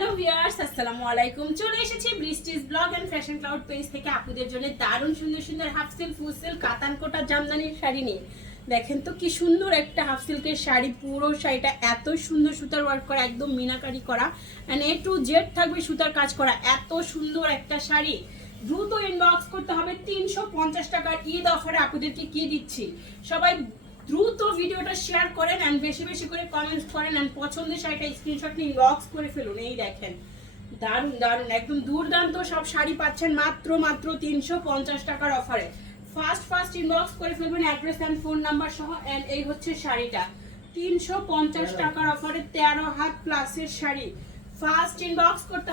Hello viewers, আসসালামু আলাইকুম। চলে এসেছি বৃষ্টিস blog and fashion cloud page থেকে আপুদের জন্য দারুণ সুন্দর সুন্দর হাফ সিল্ক, ফুল সিল্ক, কাতান কোটা জামদানির শাড়ি নিয়ে। দেখেন তো কি সুন্দর একটা হাফ সিল্কের শাড়ি। পুরো শাড়িটা এত সুন্দর সুতার ওয়ার্ক করা, একদম মিনাকারি করা, এন্ড A to Z থাকবে সুতার কাজ করা। এত সুন্দর একটা শাড়ি দ্রুত ইনবক্স করতে হবে। 350 টাকার ঈদ অফারে আপুদেরকে কি দিচ্ছি, সবাই দ্রুত ভিডিওটা শেয়ার করেন এন্ড বেশি বেশি করে কমেন্টস করেন এন্ড পছন্দের শাড়িটা স্ক্রিনশট নিয়ে ইনবক্স করে ফেলুন। এই দেখেন দারুন দারুন একদম দুর্দান্ত সব শাড়ি পাচ্ছেন মাত্র 350 টাকার অফারে। ফার্স্ট ইনবক্স করে ফেলবেন অ্যাড্রেস এন্ড ফোন নাম্বার সহ। এন্ড এই হচ্ছে শাড়িটা 350 টাকার অফারে 13 হাত প্লাসের শাড়ি। ফার্স্ট ইনবক্স করতে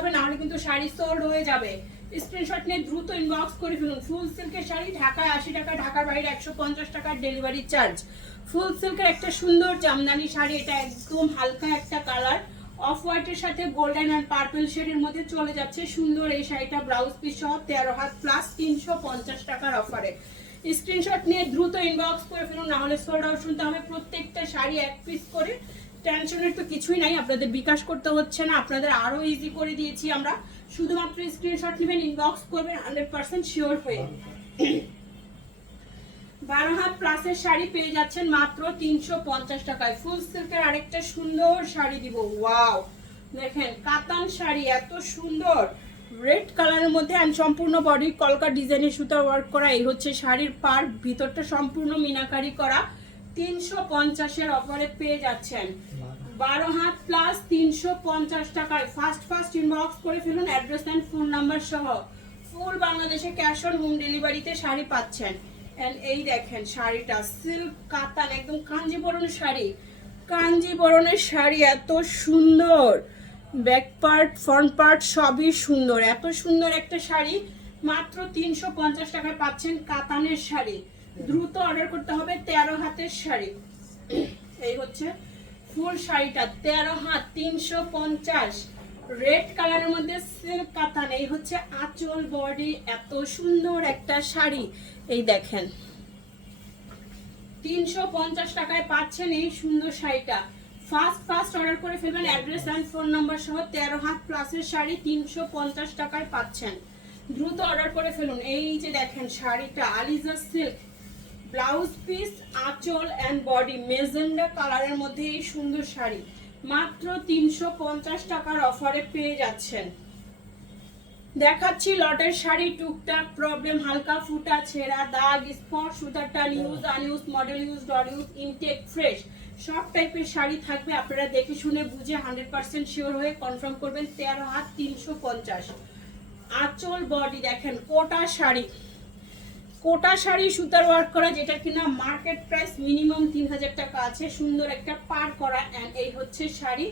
হবে, না হলে কিন্তু শাড়ি সোল্ড হয়ে যাবে। স্ক্রিনশট নিয়ে দ্রুত ইনবক্স করে ফেলুন। ফুল সিল্কের শাড়ি ঢাকায় 80 টাকা, ঢাকার বাইরে 150 টাকার ডেলিভারি চার্জ। ফুল সিল্কের একটা সুন্দর জামদানি শাড়ি, এটা একদম হালকা একটা কালার, অফ হোয়াইটের সাথে গোল্ডেন এন্ড পার্পল শেডের মধ্যে চলে যাচ্ছে। সুন্দর এই শাড়িটা ব্লাউজ পিস সহ 13 হাত প্লাস 350 টাকার অফারে। স্ক্রিনশট নিয়ে দ্রুত ইনবক্স করে ফেলুন, না হলে সোল্ড আউট শুনতে হবে। প্রত্যেকটা শাড়ি এক পিস করে, টেনশনের তো কিছুই নাই, আপনাদের বিকাশ করতে হচ্ছে না, আপনাদের আরো ইজি করে দিয়েছি আমরা। শুধুমাত্র স্ক্রিনশট নেবেন, ইনবক্স করবেন 100% শিওর হয়ে। 12 হাত প্লাসের শাড়ি পেয়ে যাচ্ছেন মাত্র 350 টাকায়। ফুল সিল্কের আরেকটা সুন্দর শাড়ি দিব। ওয়াও, দেখেন কাতান শাড়ি এত সুন্দর রেড কালারের মধ্যে এন্ড সম্পূর্ণ বডি কলকা ডিজাইনের সুতা ওয়ার্ক করা। এই হচ্ছে শাড়ির পার, ভিতরটা সম্পূর্ণ মিনাকারি করা। 350 অফারে পেয়ে যাচ্ছেন 12 হাত প্লাস 350 টাকায়। ফার্স্ট ইনবক্স করে ফেলুন অ্যাড্রেস এন্ড ফোন নাম্বার সহ। ফুল বাংলাদেশে ক্যাশ অন হোম ডেলিভারিতে শাড়ি পাচ্ছেন। এন্ড এই দেখেন শাড়িটা সিল্ক কাতান, একদম কাঞ্জিবরণ শাড়ি। কাঞ্জিবরণের শাড়ি এত সুন্দর, ব্যাক পার্ট ফ্রন্ট পার্ট সবই সুন্দর। এত সুন্দর একটা শাড়ি মাত্র 350 টাকায় পাচ্ছেন কাতানের শাড়ি। দ্রুত অর্ডার করতে হবে। 13 হাতের শাড়ি, এই হচ্ছে ফুল শাড়িটা 13 হাত 350, রেড কালারের মধ্যে সিল্ক কাতান। এই হচ্ছে আঁচল, বডি, এত সুন্দর একটা শাড়ি। এই দেখেন 350 টাকায় পাচ্ছেন এই সুন্দর শাড়িটা। ফার্স্ট অর্ডার করে ফেলবেন অ্যাড্রেস এন্ড ফোন নাম্বার সহ। 13 হাত প্লাসের শাড়ি 350 টাকায় পাচ্ছেন। দ্রুত অর্ডার করে ফেলুন। এই যে দেখেন শাড়িটা আলিজা সিল্ক, ব্লাউজ পিস, আঁচল এন্ড বডি মেজেন্ডা কালারের মধ্যে এই সুন্দর শাড়ি মাত্র 350 টাকার অফারে পেয়ে যাচ্ছেন। দেখাচ্ছি লটের শাড়ি। টুকটাক প্রবলেম, হালকা ফুটা, ছেঁড়া, দাগ, স্পট, সুতার টান, used unused, model used, dot used, intact, fresh সব টাইপের শাড়ি থাকবে। আপনারা দেখে শুনে বুঝে 100% শিওর হয়ে কনফার্ম করবেন। 13 হাত 350, আঁচল, বডি দেখেন কোটা শাড়ি সুতার ওয়ার্ক করা, যেটা কিনা মার্কেট প্রাইস মিনিমাম 3000 টাকা আছে। সুন্দর একটা পার করা এন্ড এই হচ্ছে শাড়ি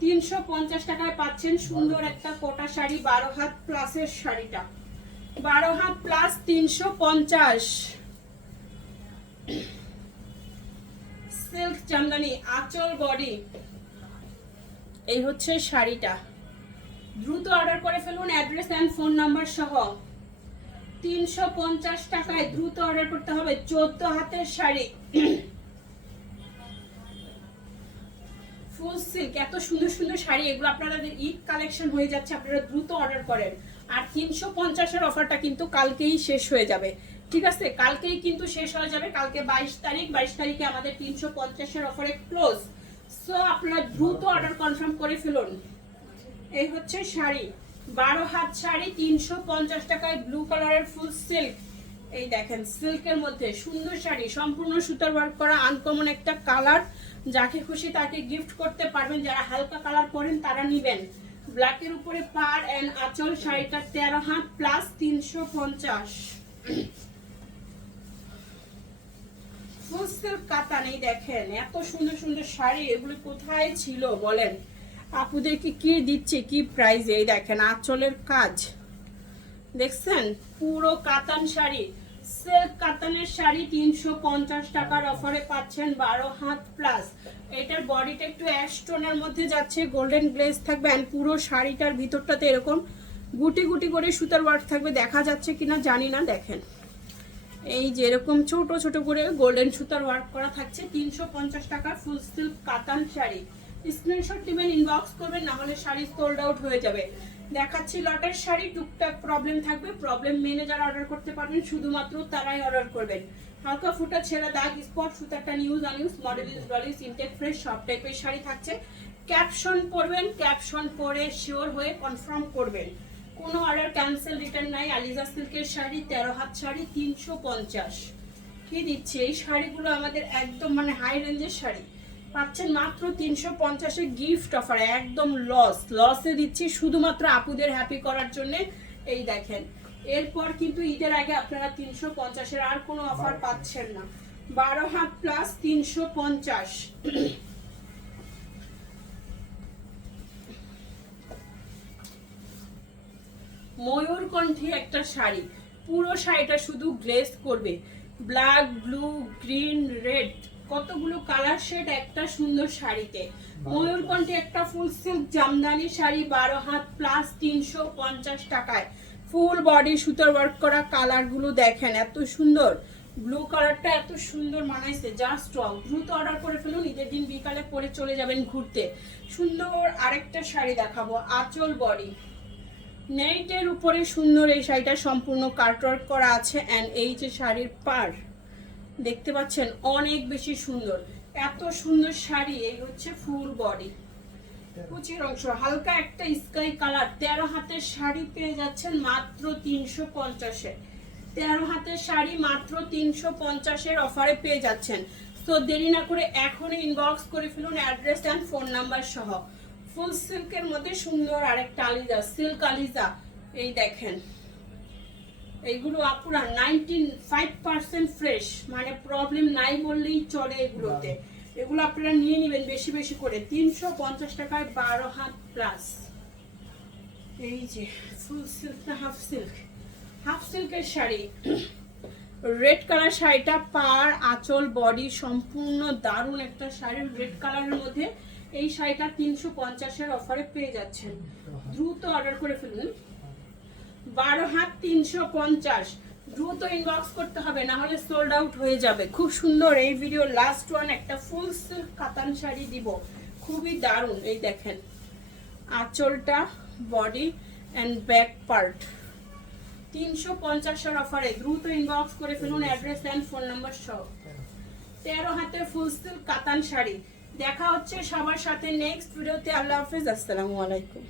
350 টাকায় পাচ্ছেন। সুন্দর একটা কোটা শাড়ি 12 হাত প্লাসের শাড়িটা 12 হাত প্লাস 350। সিল্ক জামদানি, আঁচল, বডি, এই হচ্ছে শাড়িটা। দ্রুত অর্ডার করে ফেলুন অ্যাড্রেস এন্ড ফোন নাম্বার সহ। 350 টাকায় দ্রুত অর্ডার করতে হবে। 14 হাতের শাড়ি ফুল সিল্ক, এত সুন্দর সুন্দর শাড়ি, এগুলো আপনাদের ঈদ কালেকশন হয়ে যাচ্ছে, আপনারা দ্রুত অর্ডার করেন। আর 350 অফারটা কিন্তু কালকেই শেষ হয়ে যাবে, ঠিক আছে? কালকেই কিন্তু শেষ হয়ে যাবে। কালকে 22 তারিখে আমাদের 350 অফারে ক্লোজ। সো আপনারা দ্রুত অর্ডার কনফার্ম করে ফেলুন। এই হচ্ছে শাড়ি 12 হাত শাড়ি 350 টাকায়, ব্লু কালারের ফুল সিল্ক। এই দেখেন সিল্কের মধ্যে সুন্দর শাড়ি, সম্পূর্ণ সুতার ওয়ার্ক করা, আনকমন একটা কালার। যাকে খুশি তাকে গিফট করতে পারবেন। যারা হালকা কালার পরেন তারা নিবেন। ব্ল্যাকের উপরে পার এন্ড আঁচল। শাড়িটা 13 হাত প্লাস 350। ফুল সিল্ক কাতান। এই দেখেন এত সুন্দর সুন্দর শাড়ি, এগুলো কোথায় ছিল বলেন? আপুদেরকে কি দিচ্ছে, কি প্রাইসে। এই দেখেন আঁচলের কাজ দেখছেন, পুরো কাতান শাড়ি, সিল্ক কাতানের শাড়ি 350 টাকার অফারে পাচ্ছেন 12 হাত প্লাস। এটার বডিটা একটু অ্যাশ টোনের মধ্যে যাচ্ছে, গোল্ডেন গ্লেজ থাকবে এন্ড পুরো শাড়িটার ভিতরটাতে এরকম গুটি গুটি করে সুতার ওয়ার্ক থাকবে। দেখা যাচ্ছে কিনা জানি না, দেখেন এই যে এরকম ছোট ছোট করে গোল্ডেন সুতার ওয়ার্ক করা থাকছে। 350 টাকার ফুল সিল্ক কাতান শাড়ি। স্ক্রিনশট দিবেন, ইনবক্স করবেন, না হলে শাড়ি সোল্ড আউট হয়ে যাবে। দেখাচ্ছি লটের শাড়ি, টুকটাক প্রবলেম থাকবে, প্রবলেম মেনে যারা অর্ডার করতে পারবেন শুধুমাত্র তারাই অর্ডার করবেন। হালকা ফুটা ছেঁড়া দাগ স্পট সুতাটা নিউজ আনইউজ মডেল ইউজ ডলিউজ ইনটেক ফ্রেশ সব টাইপের শাড়ি থাকছে। ক্যাপশন পড়বেন, ক্যাপশন পড়ে শিওর হয়ে কনফার্ম করবেন। কোনো অর্ডার ক্যান্সেল রিটার্ন নাই। আলিজা সিল্কের শাড়ি 13 হাত শাড়ি 350 কি দিচ্ছে। এই শাড়িগুলো আমাদের একদম মানে হাই রেঞ্জের শাড়ি পাচ্ছেন মাত্র 350-এ গিফট অফারে। একদম লসে দিচ্ছি শুধুমাত্র আপুদের হ্যাপি করার জন্য। এই দেখেন, এরপর কিন্তু ঈদের আগে আপনারা 350-এর আর কোনো অফার পাচ্ছেন না। 12 হাত প্লাস 350। ময়ূরকণ্ঠী একটা শাড়ি, পুরো শাড়িটা শুধু গ্লেজ করবে। ব্ল্যাক, ব্লু, গ্রিন, রেড, কতগুলো কালার শেড একটা সুন্দর শাড়িতে। ময়ূরকণ্ঠী একটা ফুল silk Jamdani sari 12 had plus 350 টাকায়। ফুল বডি সুতার ওয়ার্ক করা, কালারগুলো দেখেন এত সুন্দর। ব্লু কালারটা এত সুন্দর মানাইছে, যা স্ট্রং। দ্রুত অর্ডার করে ফেলুন, ঈদের দিন বিকালে পরে চলে যাবেন ঘুরতে। সুন্দর আরেকটা শাড়ি দেখাবো, আঁচল বডি নেটের উপরে সুন্দর। এই শাড়িটা সম্পূর্ণ কাটওয়ার্ক করা আছে। অ্যান্ড এই যে শাড়ির পার দেখতে পাচ্ছেন অনেক বেশি সুন্দর, এত সুন্দর শাড়ি। এই হচ্ছে ফুল বডি, কুচির অংশ হালকা একটা স্কাই কালার। 13 হাতের শাড়ি পেয়ে যাচ্ছেন মাত্র 350-এ। 13 হাতের শাড়ি মাত্র 350-এর অফারে পেয়ে যাচ্ছেন। তো দেরি না করে এখনই ইনবক্স করে ফেলুন অ্যাড্রেস অ্যান্ড ফোন নাম্বার সহ। ফুল সিল্কের মধ্যে সুন্দর আরেকটা আলিজা, সিল্ক আলিজা। এই দেখেন, এইগুলো আপুরা 95% ফ্রেশ, মানে প্রবলেম নাই বললেই চলে এগুলোতে। এগুলো আপনারা নিয়ে নেবেন বেশি বেশি করে। 350 টাকায় 12 হাত প্লাস। এই যে ফুল সিল্ক না হাফ সিল্ক, হাফ সিল্কের শাড়ি, রেড কালার শাড়িটা পার আঁচল বডি সম্পূর্ণ দারুণ একটা শাড়ি রেড কালারের মধ্যে। এই শাড়িটা 350-এর অফারে পেয়ে যাচ্ছেন, দ্রুত অর্ডার করে ফেলুন। 12 হাত 350, দ্রুত ইনবক্স করতে হবে, না হলে সোল্ড আউট হয়ে যাবে। খুব সুন্দর এই ভিডিও লাস্ট ওয়ান একটা ফুল সিল্ক কাতান শাড়ি দিব, খুবই দারুণ। এই দেখেন আঁচলটা, বডি অ্যান্ড ব্যাক পার্ট 350-এর অফারে দ্রুত ইনবক্স করে ফেলুন অ্যাড্রেস অ্যান্ড ফোন নাম্বার সহ। 13 হাতের ফুল সিল্ক কাতান শাড়ি। দেখা হচ্ছে সবার সাথে নেক্সট ভিডিওতে। আল্লাহ হাফেজ, আসসালামু আলাইকুম।